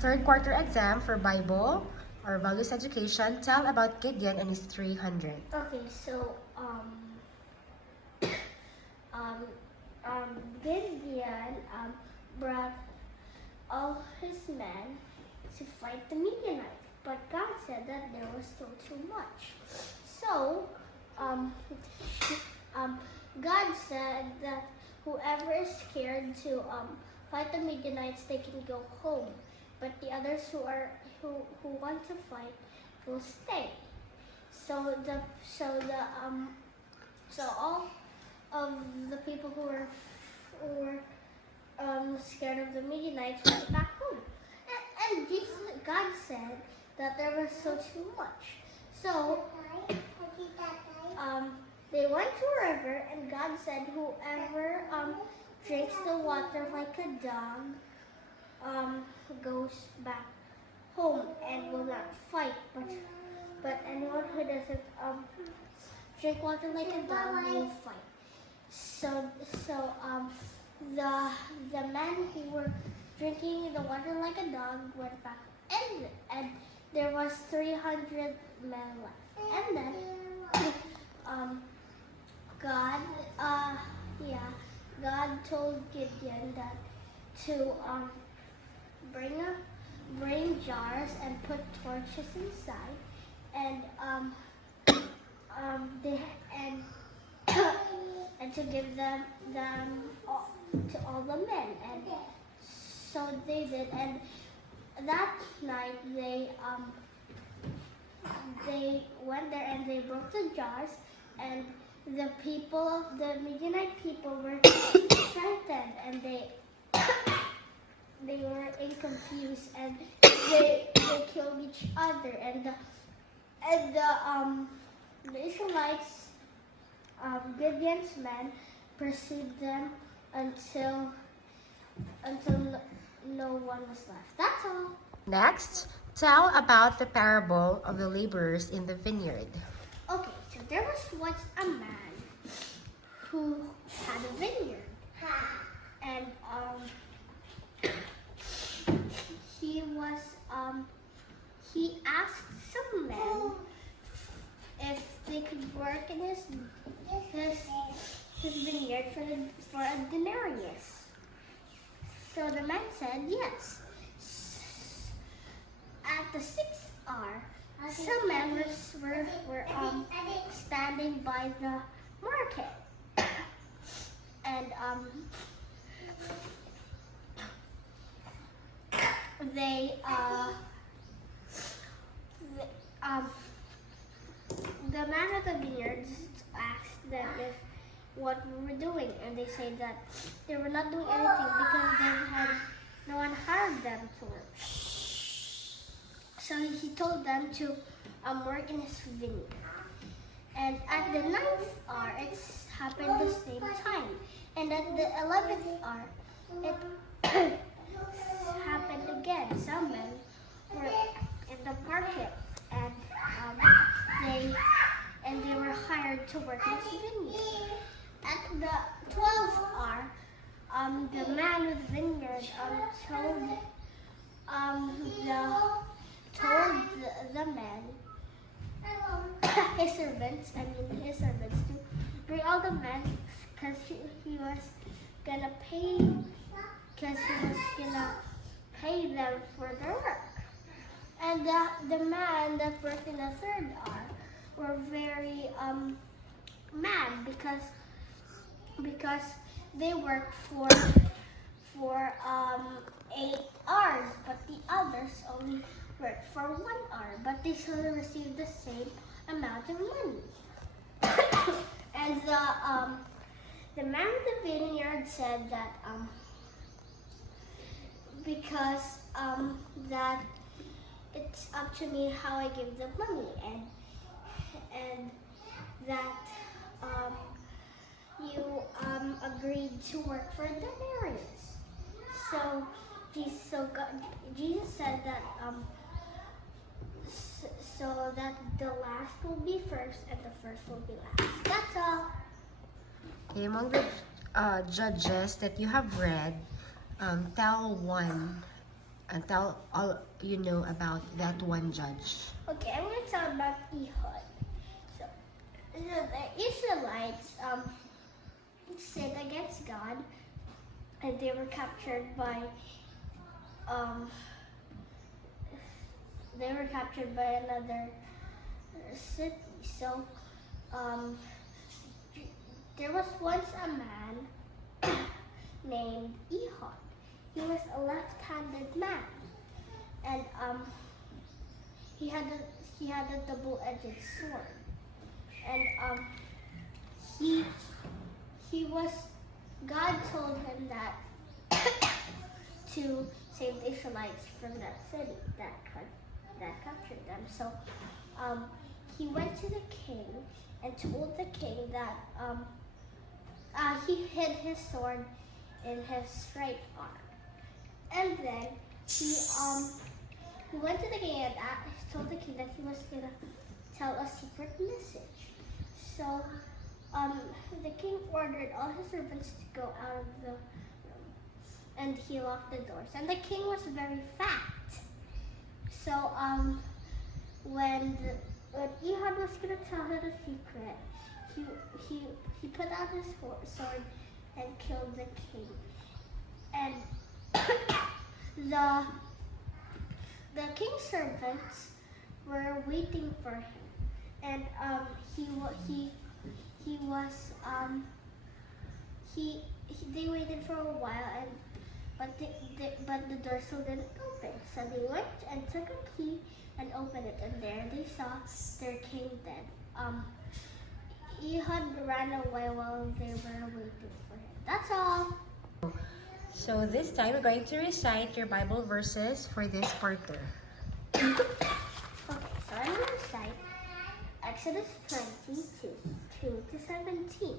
third quarter exam for Bible or values education. Tell about Gideon and his 300. Okay, so um, Gideon brought all his men to fight the Midianites, but God said that there was still too much. So um, God said that whoever is scared to fight the Midianites, they can go home, but the others who want to fight will stay. So all of the people who were scared of the Midianites went back home. And God said that there was still too much. So they went to a river, and God said, whoever drinks the water like a dog goes back home and will not fight. But anyone who doesn't drink water like a dog will fight. So the men who were drinking the water like a dog went back, and there was 300 men left. And then God told Gideon that to bring jars and put torches inside, and and to give them to all the men. And so they did. And that night they went there and they broke the jars, and the Midianite people were frightened, and they were confused, and they killed each other, and the Israelites, Gideon's men, pursued them until no one was left. That's all. Next, tell about the parable of the laborers in the vineyard. Okay, so there was once a man who had a vineyard, and he asked some men if they could work in his vineyard for a denarius. So the men said yes. At the 6th hour, some men were standing by the market, and the man of the vineyard asked them if what we were doing, and they said that they were not doing anything because no one hired them to work. So he told them to work in his vineyard. And at the 9th hour, it happened the same time. And at the 11th hour, it happened again. Some men were in the market, and they were hired to work in his vineyard. At the 12th hour, the man with the vineyard told the men, his servants to bring all the men, because he was gonna pay them for their work. And the man that worked in the 3rd hour were very mad because they worked for 8 hours, but the others only worked for 1 hour, but they still received the same amount of money. And the man of the vineyard said that because that it's up to me how I give the money, and that you agreed to work for a denarius. So Jesus said that so that the last will be first and the first will be last. That's all. Among the judges that you have read, tell one And tell all you know about that one judge. Okay, I'm going to tell about Ehud. So, the Israelites sinned against God, and they were captured by another city. So, um, there was once a man named Ehud. He was a left-handed man, and he had a double-edged sword, and he was God told him that to save the Israelites from that city that captured them. So he went to the king and told the king that he hid his sword in his right arm, and then he went to the king and told the king that he was gonna tell a secret message. So the king ordered all his servants to go out of the room, and he locked the doors. And the king was very fat. So when Ehud was gonna tell her the secret, he put out his sword and killed the king. And the king's servants were waiting for him, and they waited for a while, but the door still didn't open. So they went and took a key and opened it, and there they saw their king dead. Ehud ran away while they were waiting for him. That's all. So this time we're going to recite your Bible verses for this quarter. Okay, so I'm going to recite Exodus 22, 2 to 17.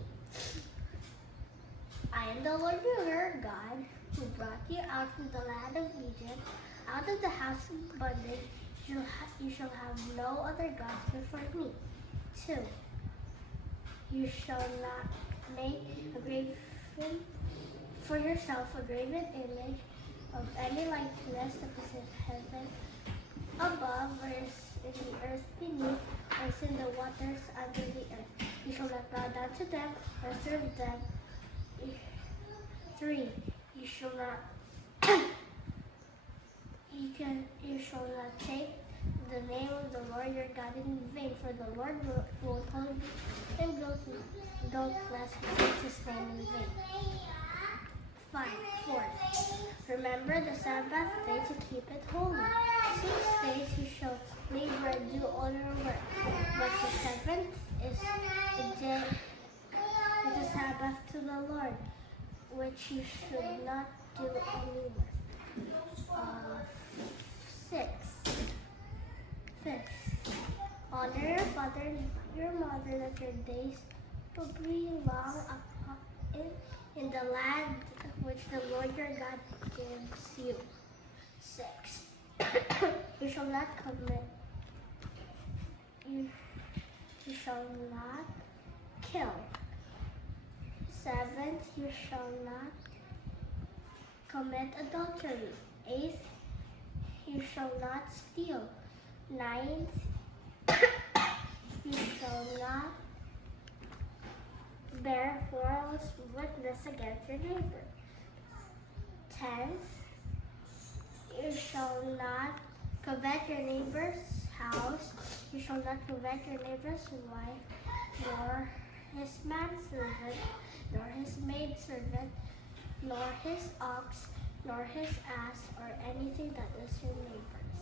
I am the Lord your God, who brought you out from the land of Egypt, out of the house of bondage. You shall have no other gods before me. 2. You shall not make a graven for yourself a graven image of any likeness that is in heaven above, or is in the earth beneath, or is in the waters under the earth. You shall not bow down to them or serve them. 3. You shall not you shall not take the name of the Lord your God in vain, for the Lord will hold you and don't blaspheme his name in vain. 4. Remember the Sabbath day to keep it holy. 6 days you shall labor and do all your work, but the seventh is the Sabbath to the Lord, which you should not do any work. 5th, honor your father and your mother, that your days will be long in the land which the Lord your God gives you. 6. You shall not commit. You shall not kill. 7th, you shall not commit adultery. 8th, you shall not steal. 9th, you shall not bear false witness against your neighbor. 10th, you shall not covet your neighbor's house. You shall not covet your neighbor's wife, nor his manservant, nor his maidservant, nor his ox, nor his ass, or anything that is your neighbor's.